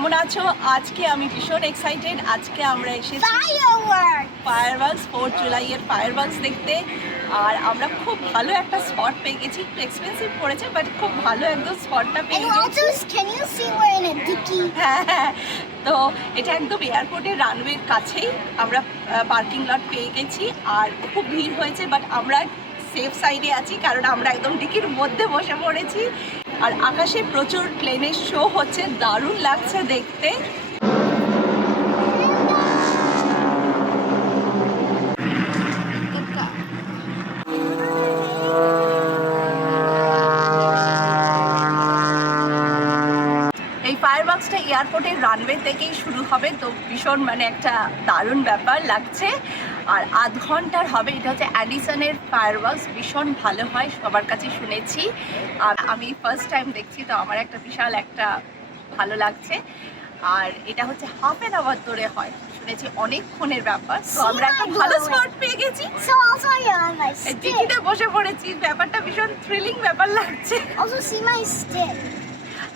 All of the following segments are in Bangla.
কেমন আছো? আজকে আমি ভীষণ এক্সাইটেড। আজকে আমরা এসেছি ফায়ারওয়ার্কস 4 জুলাইয়ের ফায়ারওয়ার্কস দেখতে। আর আমরা খুব ভালো একটা স্পট পেয়ে গেছি। একটু এক্সপেন্সিভ পড়েছে, বাট খুব ভালো একদম স্পটটা পেয়ে গেছি। হ্যাঁ, তো এটা একদম এয়ারপোর্টের রানওয়ের কাছেই আমরা পার্কিং লট পেয়ে গেছি। আর খুব ভিড় হয়েছে, বাট আমরা সেফ সাইডে আছি, কারণ আমরা একদম ডিকির মধ্যে বসে পড়েছি। আর আকাশে প্রচুর প্লেনের শো হচ্ছে, দারুণ লাগছে দেখতে। এই ফায়ারওয়ার্কসটা এয়ারপোর্টের রানওয়ে থেকেই শুরু হবে, তো ভীষণ একটা দারুণ ব্যাপার লাগছে। আর আধ ঘন্টার হবে। এটা হচ্ছে অ্যাডিসনের ফায়ারওয়ার্কস, ভীষণ ভালো হয়, সবার কাছে শুনেছি। আর আমি ফার্স্ট টাইম দেখছি, তো আমার বিশাল ভালো লাগছে। আর এটা হচ্ছে হাফ অ্যান আওয়ার ধরে হয়, শুনেছি অনেকক্ষণের ব্যাপার। তো আমরা একটা ভালো স্পট পেয়ে গেছি, টিকিটে বসে পড়েছি। ব্যাপারটা ভীষণ থ্রিলিং ব্যাপার লাগছে।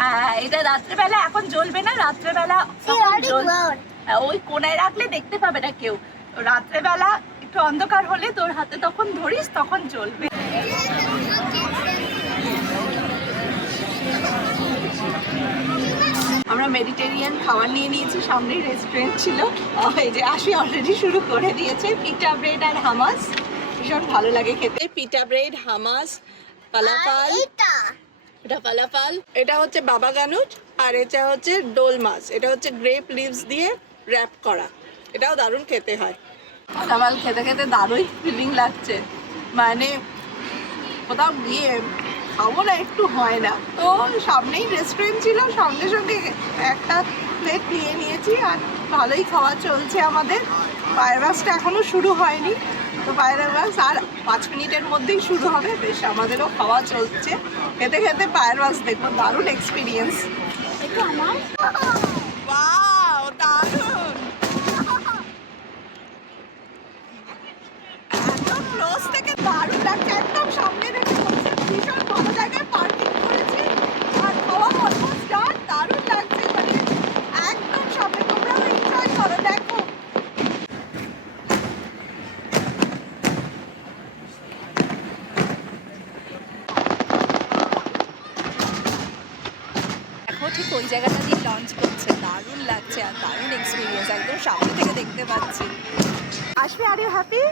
হ্যাঁ, এটা রাত্রেবেলা এখন জ্বলবে না, রাত্রেবেলা ওই কোনায় রাখলে দেখতে পাবে না কেউ। রাত্রেবেলা একটু অন্ধকার হলে তোর হাতে তখন ধরিস, তখন জ্বলবে। আমরা মেডিটেরিয়ান খাবার নিয়ে নিয়েছি, সামনেই রেস্টুরেন্ট ছিল। এই যে আসি অলরেডি শুরু করে দিয়েছে। পিটা ব্রেড আর হামাস ভীষণ ভালো লাগে খেতে। পিটা ব্রেড, হামাস, পালাফাল, এটা পালাফাল, এটা হচ্ছে বাবা গানুট, আর এটা হচ্ছে ডোল মাছ। এটা হচ্ছে গ্রেপ লিভস দিয়ে র্যাপ করা, এটাও দারুণ খেতে হয়। পালাফাল খেতে খেতে দারুণ ফিলিং লাগছে, কোথাও গিয়ে খাবো না একটু হয় না। তো সামনেই রেস্টুরেন্ট ছিল, সঙ্গে সঙ্গে একটা প্লেট নিয়ে নিয়েছি। আর ভালোই খাওয়া চলছে আমাদের। ফায়ারওয়ার্কসটা এখনও শুরু হয়নি, তো ফায়ারওয়ার্কস আর 5 মিনিটের মধ্যেই শুরু হবে। বেশ আমাদেরও খাওয়া চলছে, খেতে খেতে ফায়ারওয়ার্কস দেখবো। দারুণ এক্সপিরিয়েন্স। ওয়াও, দারুণ! একদম ক্লোজ থেকে দারুণ লাগছে। একদম সামনে রেখে বলছে, ভীষণ ভালো জায়গায় পার্কিং করেছি। আর খাওয়া অলমোস্ট ডান, দারুণ লাগছে। একদম সামনে। তোমরাও এনজয় করো, দেখো। এখন ঠিক ওই জায়গাটা দিয়ে লঞ্চ করছে, দারুণ লাগছে আর দারুণ এক্সপিরিয়েন্স। একদম সামনে থেকে দেখতে পাচ্ছি। আসবে, are you happy?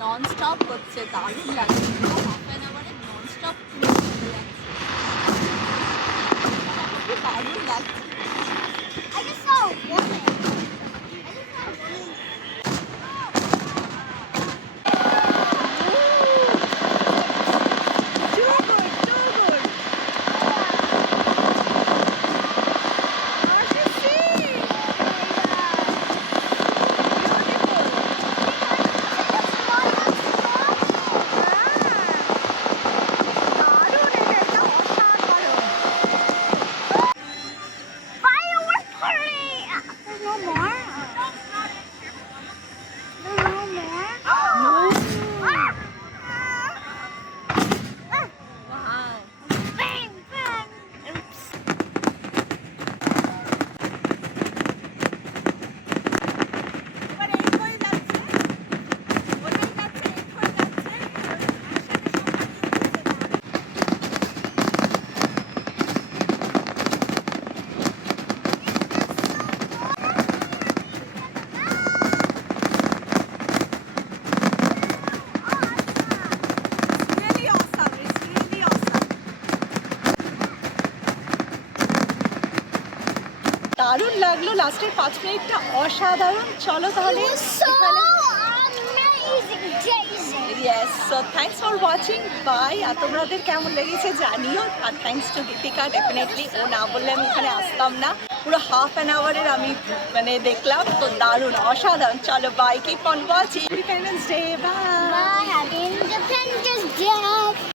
Non stop হচ্ছে, দারুণ লাগছে। হাফ অ্যান আওয়ারে নন স্টপ দারুণ লাগছে। দারুণ লাগলো, লাস্টের 5 মিনিটটা অসাধারণ। চলো তাহলে। Yes, so thanks for watching. Bye. আর তোমাদের কেমন লেগেছে জানিও। আর থ্যাঙ্কস টু দীপিকা, ডেফিনেটলি ও না বললে আমি এখানে আসতাম না। পুরো হাফ অ্যান আওয়ারের আমি দেখলাম, তো দারুণ অসাধারণ। চলো, bye, keep on watching. Independence Day, bye. Bye, happy Independence Day.